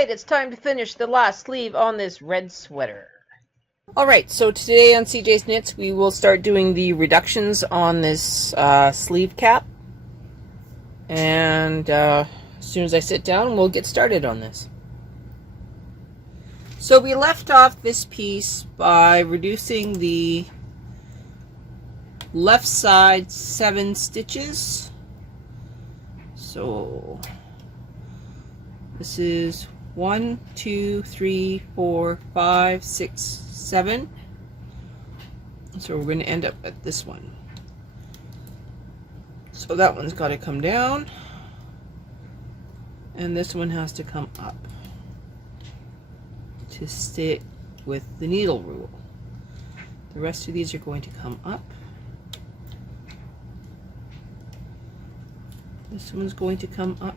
Alright, it's time to finish the last sleeve on this red sweater. Alright, so today on CJ's Knits we will start doing the reductions on this sleeve cap. And as soon as I sit down, we'll get started on this. So we left off this piece by reducing the left side 7 stitches. So this is 1, 2, 3, 4, 5, 6, 7. So we're going to end up at this one. So that one's got to come down, and this one has to come up to stick with the needle rule. The rest of these are going to come up. This one's going to come up.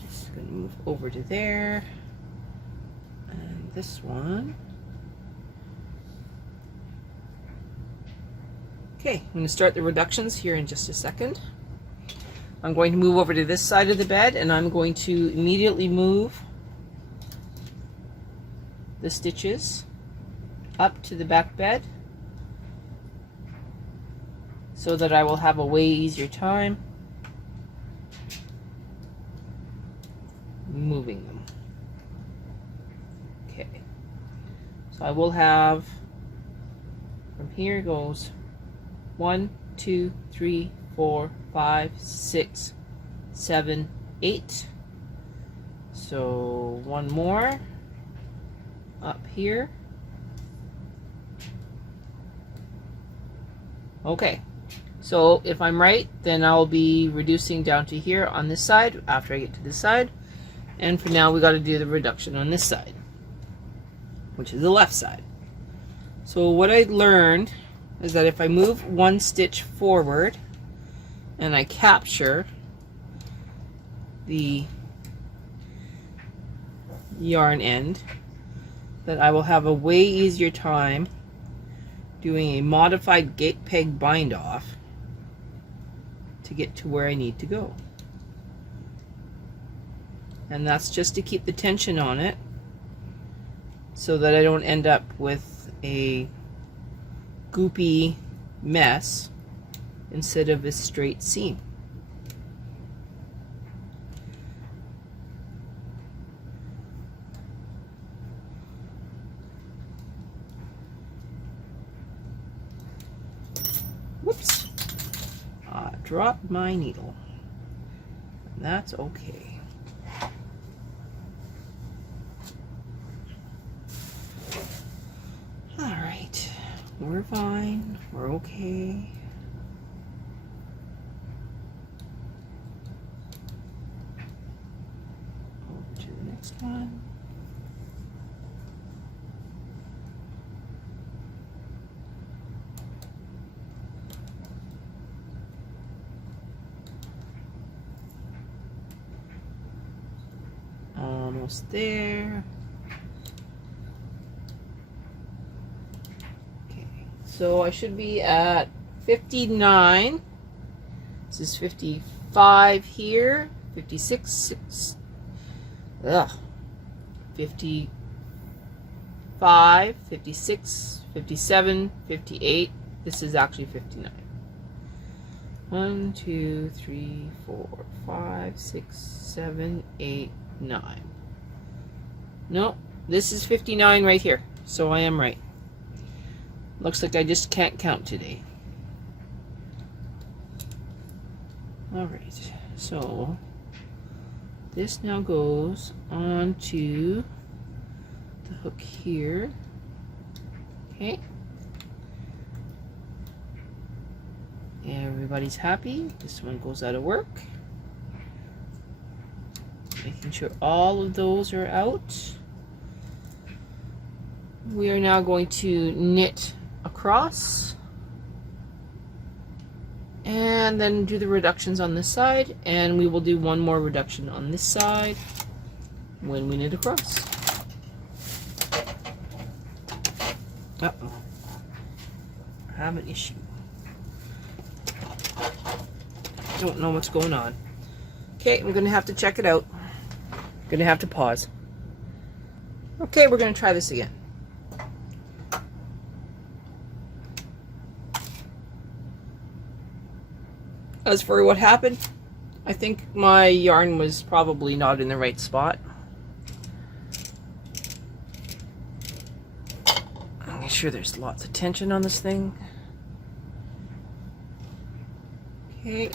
Just going to move over to there. And this one. Okay, I'm going to start the reductions here in just a second. I'm going to move over to this side of the bed, and I'm going to immediately move the stitches up to the back bed so that I will have a way easier time moving them. Okay, so I will have, from here goes 1, 2, 3, 4, 5, 6, 7, 8. So one more up here. Okay, so if I'm right, then I'll be reducing down to here on this side after I get to this side. And for now, we got to do the reduction on this side, which is the left side. So what I learned is that if I move one stitch forward and I capture the yarn end, that I will have a way easier time doing a modified gate peg bind off to get to where I need to go. And that's just to keep the tension on it so that I don't end up with a goopy mess instead of a straight seam. Whoops, I dropped my needle. That's okay. All right, we're fine, we're okay. Over to the next one. Almost there. Okay, so I should be at 59. This is 55 here, 56, 55, 56, 57, 58. This is actually 59. 1, 2, 3, 4, 5, 6, 7, 8, 9. No, this is 59 right here, so I am right. Looks like I just can't count today. Alright, so this now goes onto the hook here. Okay. Everybody's happy. This one goes out of work. Making sure all of those are out. We are now going to knit across and then do the reductions on this side, and we will do one more reduction on this side when we knit across. Uh-oh. have an issue. Don't know what's going on. Okay, I'm gonna have to check it out. I'm gonna have to pause. Okay, we're gonna try this again. As for what happened, I think my yarn was probably not in the right spot. Make sure there's lots of tension on this thing. Okay.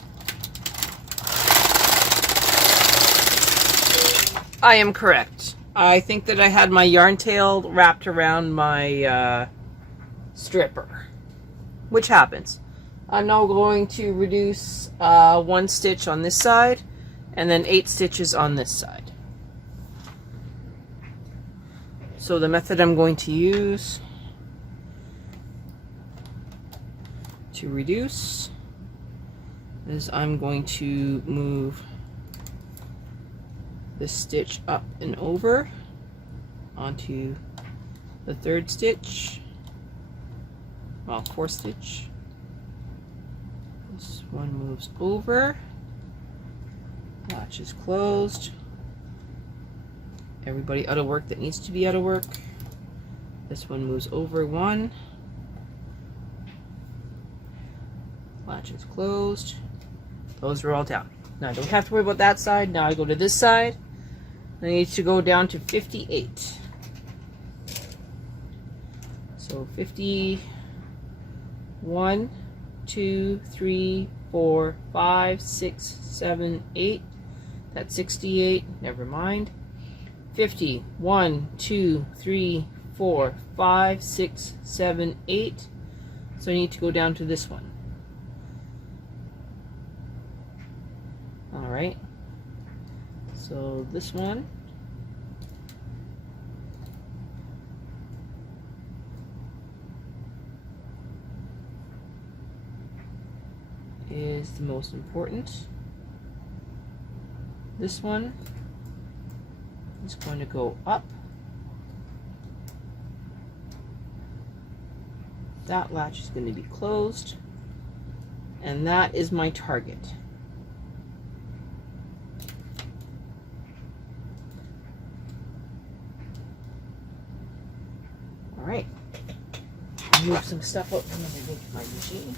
I am correct. I think that I had my yarn tail wrapped around my stripper, which happens. I'm now going to reduce 1 stitch on this side and then 8 stitches on this side. So the method I'm going to use to reduce is I'm going to move this stitch up and over onto the 3rd stitch, well, 4th stitch. This one moves over, latch is closed. Everybody out of work that needs to be out of work. This one moves over 1, latch is closed. Those are all down. Now I don't have to worry about that side. Now I go to this side. I need to go down to 58. So 51, 2, 3, 4, 5, 6, 7, 8. That's 68. Never mind. 50. 1, 2, 3, 4, 5, 6, 7, 8. So I need to go down to this one. Alright. So this one is the most important. This one is going to go up. That latch is going to be closed, and that is my target. All right, move some stuff out from underneath my machine.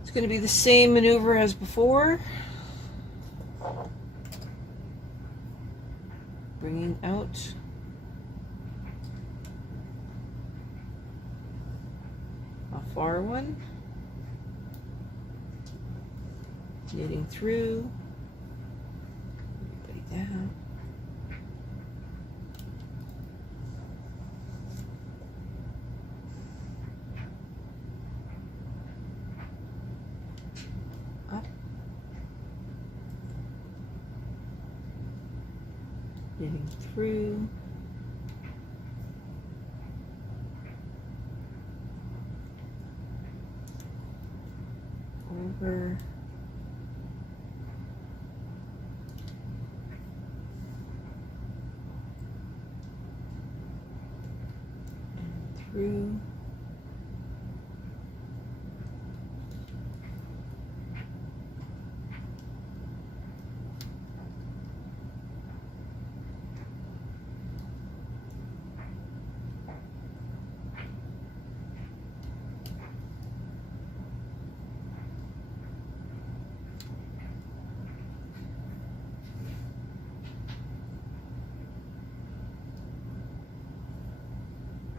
It's going to be the same maneuver as before. Bringing out a far one, knitting through, everybody down. Knitting through, over, and through,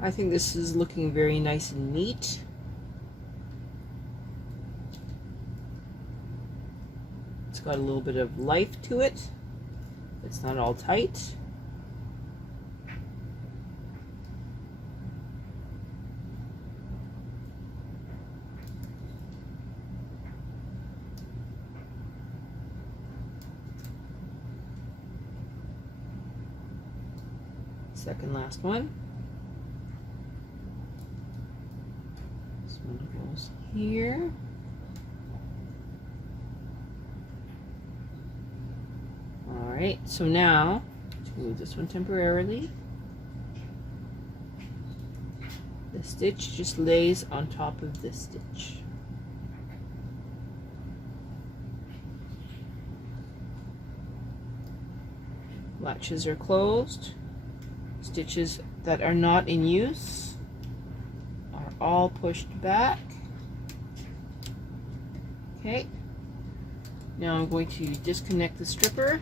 I think this is looking very nice and neat. It's got a little bit of life to it. It's not all tight. Second last one. Goes here. All right, so now to Move this one temporarily. The stitch just lays on top of this stitch. Latches are closed. Stitches that are not in use are all pushed back. Okay. Now I'm going to disconnect the stripper.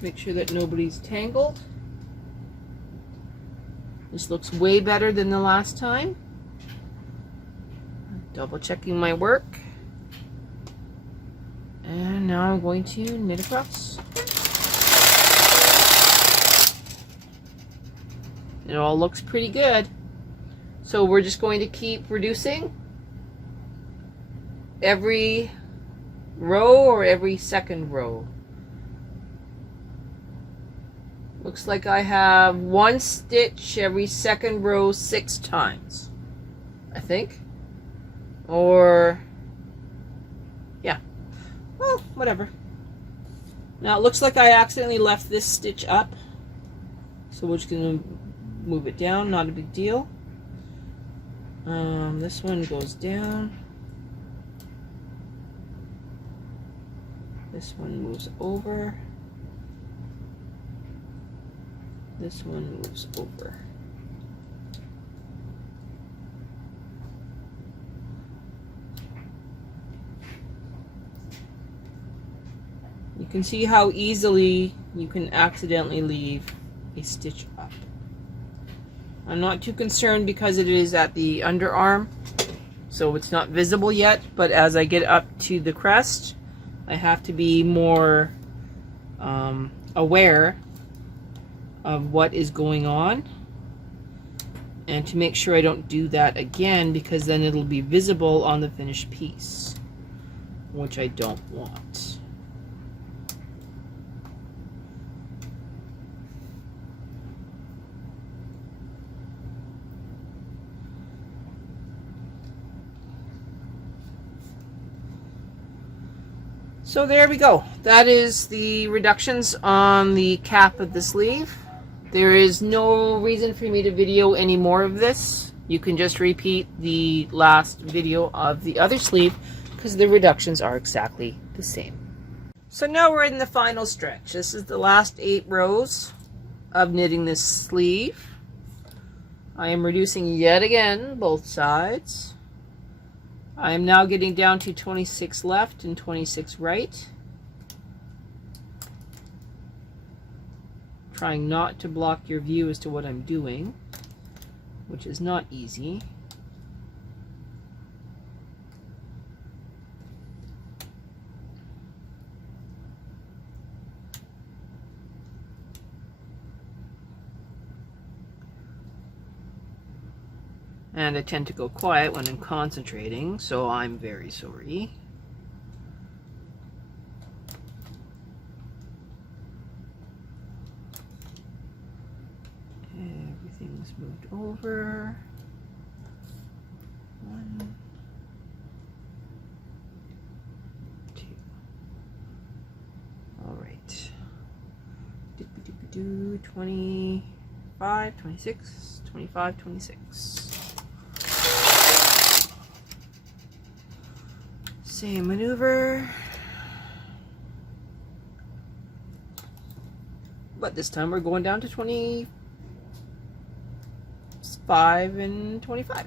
Make sure that nobody's tangled. This looks way better than the last time. Double checking my work. And now I'm going to knit across. It all looks pretty good. So we're just going to keep reducing every row or every second row. Looks like I have one stitch every second row 6 times, I think. Or, yeah, well, whatever. Now it looks like I accidentally left this stitch up, so we're just gonna move it down, not a big deal. This one goes down. This one moves over. This one moves over. You can see how easily you can accidentally leave a stitch up. I'm not too concerned because it is at the underarm, so it's not visible yet, but as I get up to the crest, I have to be more aware of what is going on, and to make sure I don't do that again, because then it'll be visible on the finished piece, which I don't want. So there we go. That is the reductions on the cap of the sleeve. There is no reason for me to video any more of this. You can just repeat the last video of the other sleeve because the reductions are exactly the same. So now we're in the final stretch. This is the last 8 rows of knitting this sleeve. I am reducing yet again both sides. I am now getting down to 26 left and 26 right. Trying not to block your view as to what I'm doing, which is not easy. And I tend to go quiet when I'm concentrating, so I'm very sorry. Everything's moved over. 1, 2. All right. 25, 26, 25, 26. Same maneuver, but this time we're going down to 25 and 25.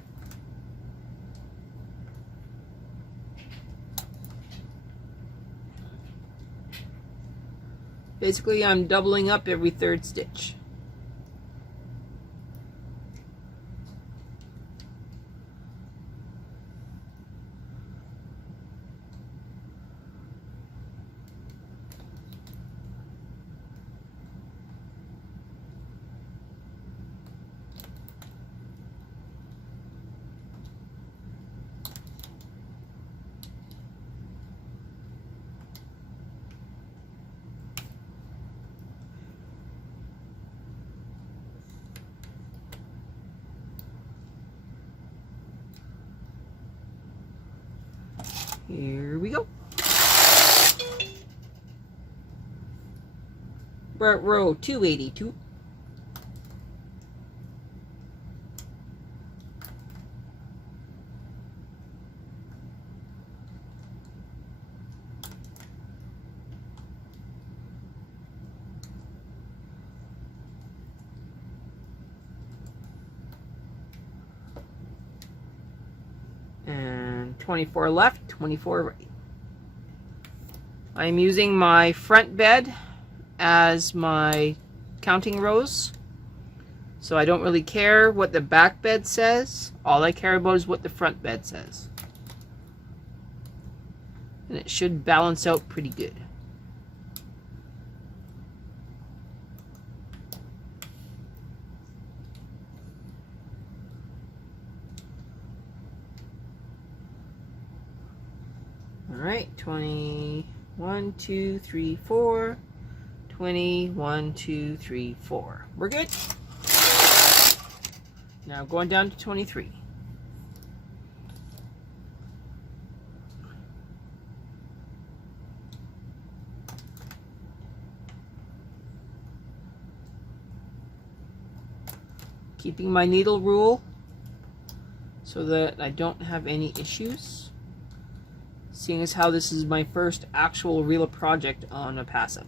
Basically, I'm doubling up every 3rd stitch. Here we go. We're at row 282. And 24 left, 24 right. I'm using my front bed as my counting rows. So I don't really care what the back bed says. All I care about is what the front bed says. And it should balance out pretty good. All right, 21, 2, 3, 4. 20, 1, 2, 3, 4. We're good. Now going down to 23. Keeping my needle rule so that I don't have any issues. Seeing as how this is my first actual real project on a passive.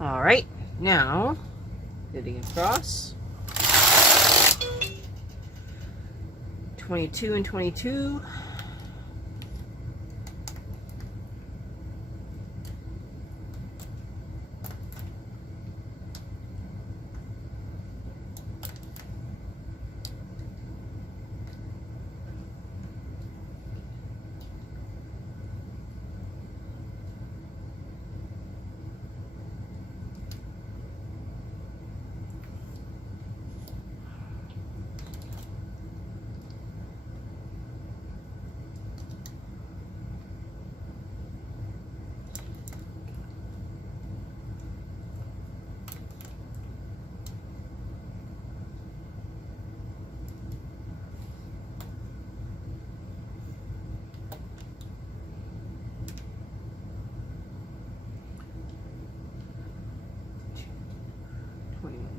All right, now getting across 22 and 22.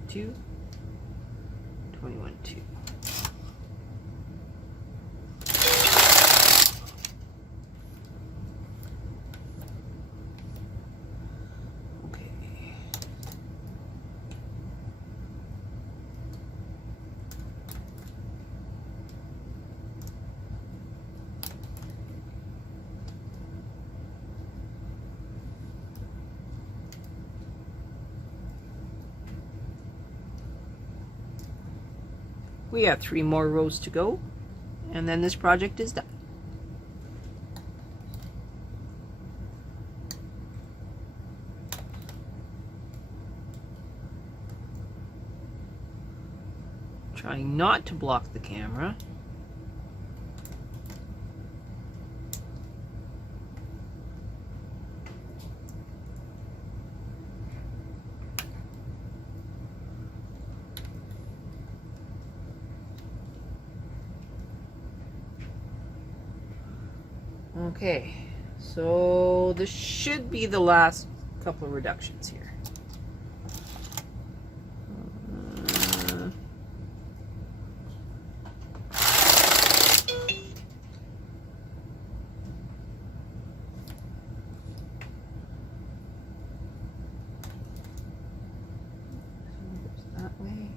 Two, 21, 2. Okay. We have 3 more rows to go, and then this project is done. Trying not to block the camera. Okay, so this should be the last couple of reductions here. That way.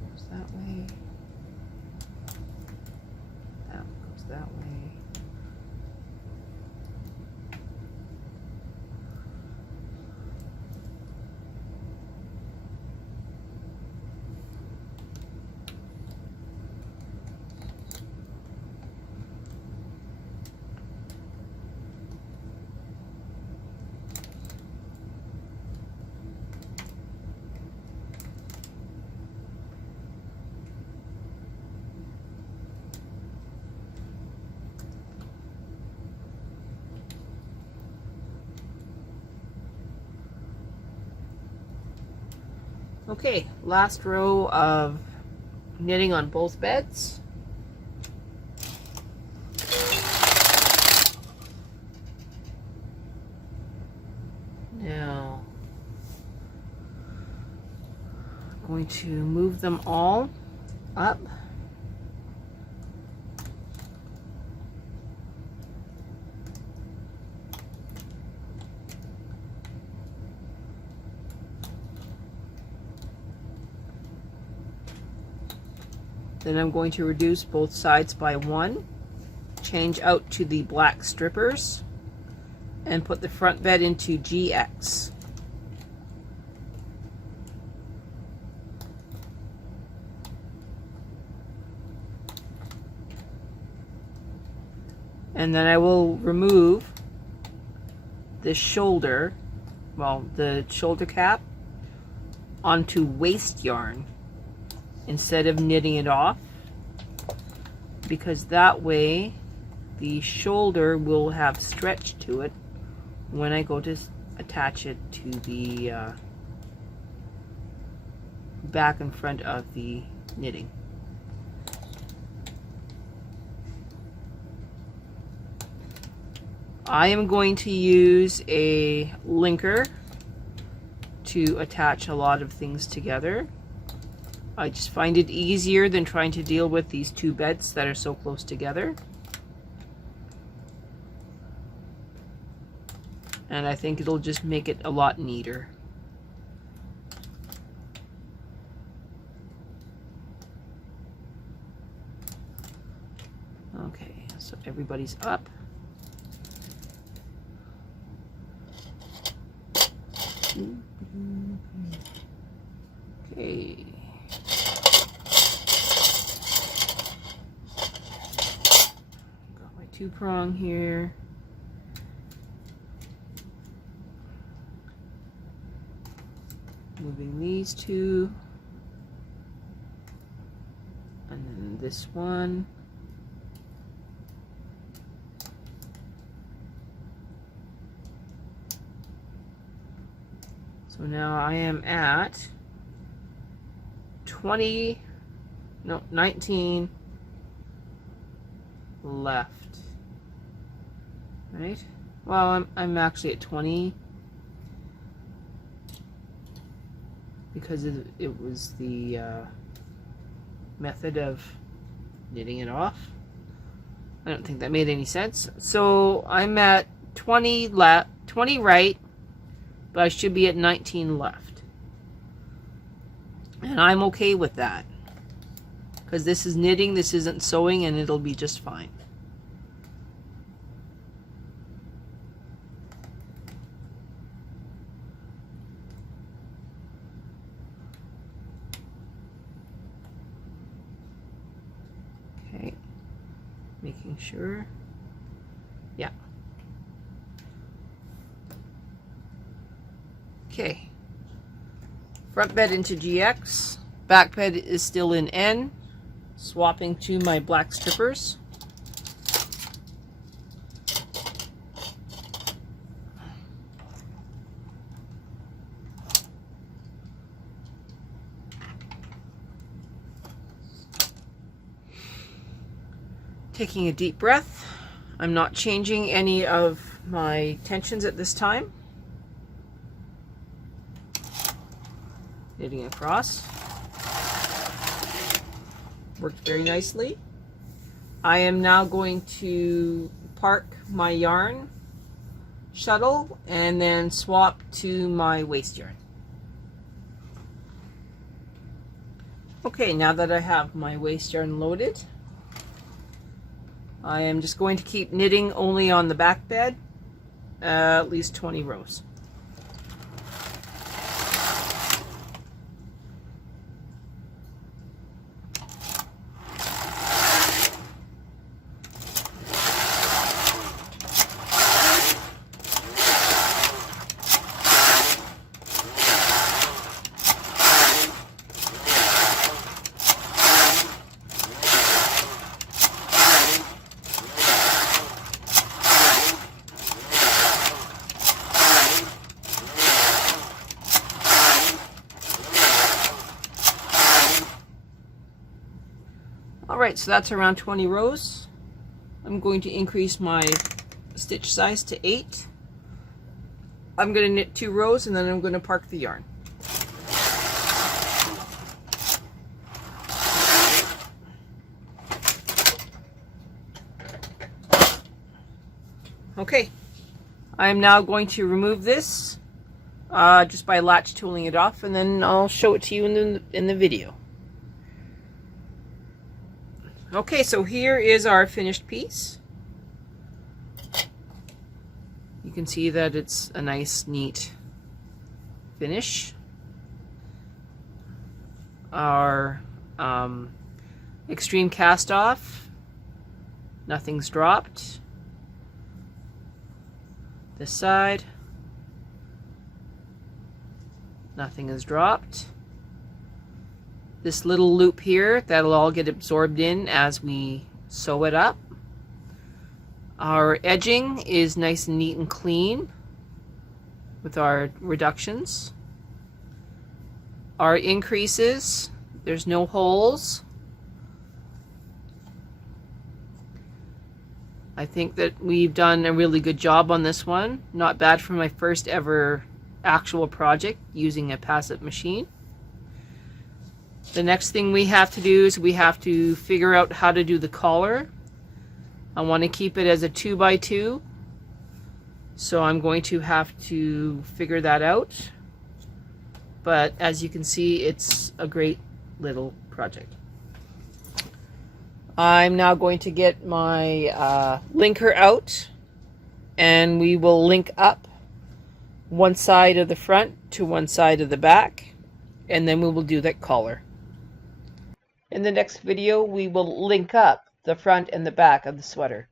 Goes that way. That goes that way. Okay, last row of knitting on both beds. Now, I'm going to move them all up. Then I'm going to reduce both sides by 1, change out to the black strippers, and put the front bed into GX. And then I will remove the shoulder, well, the shoulder cap onto waste yarn instead of knitting it off, because that way the shoulder will have stretch to it when I go to attach it to the back and front of the knitting. I am going to use a linker to attach a lot of things together. I just find it easier than trying to deal with these two beds that are so close together. And I think it'll just make it a lot neater. Okay, so everybody's up. Okay. Got my 2-prong here. Moving these two. And then this one. So now I am at 19 left, right? Well, I'm actually at 20 because it was the method of knitting it off. I don't think that made any sense. So I'm at 20 left, 20 right, but I should be at 19 left. And I'm okay with that, because this is knitting, this isn't sewing, and it'll be just fine. Okay, making sure. Yeah. Okay. Front bed into GX, back bed is still in N, swapping to my black strippers. Taking a deep breath. I'm not changing any of my tensions at this time. Knitting across. Worked very nicely. I am now going to park my yarn shuttle and then swap to my waste yarn. Okay, now that I have my waste yarn loaded, I am just going to keep knitting only on the back bed, at least 20 rows. Alright, so that's around 20 rows. I'm going to increase my stitch size to 8. I'm going to knit 2 rows and then I'm going to park the yarn. Okay, I'm now going to remove this just by latch tooling it off, and then I'll show it to you in the video. Okay, so here is our finished piece. You can see that it's a nice, neat finish. Our extreme cast off, nothing's dropped. This side, nothing is dropped. This little loop here, that'll all get absorbed in as we sew it up. Our edging is nice and neat and clean with our reductions. Our increases, there's no holes. I think that we've done a really good job on this one. Not bad for my first ever actual project using a passive machine. The next thing we have to do is we have to figure out how to do the collar. I want to keep it as a 2x2, so I'm going to have to figure that out. But as you can see, it's a great little project. I'm now going to get my linker out, and we will link up one side of the front to one side of the back, and then we will do that collar. In the next video, we will link up the front and the back of the sweater.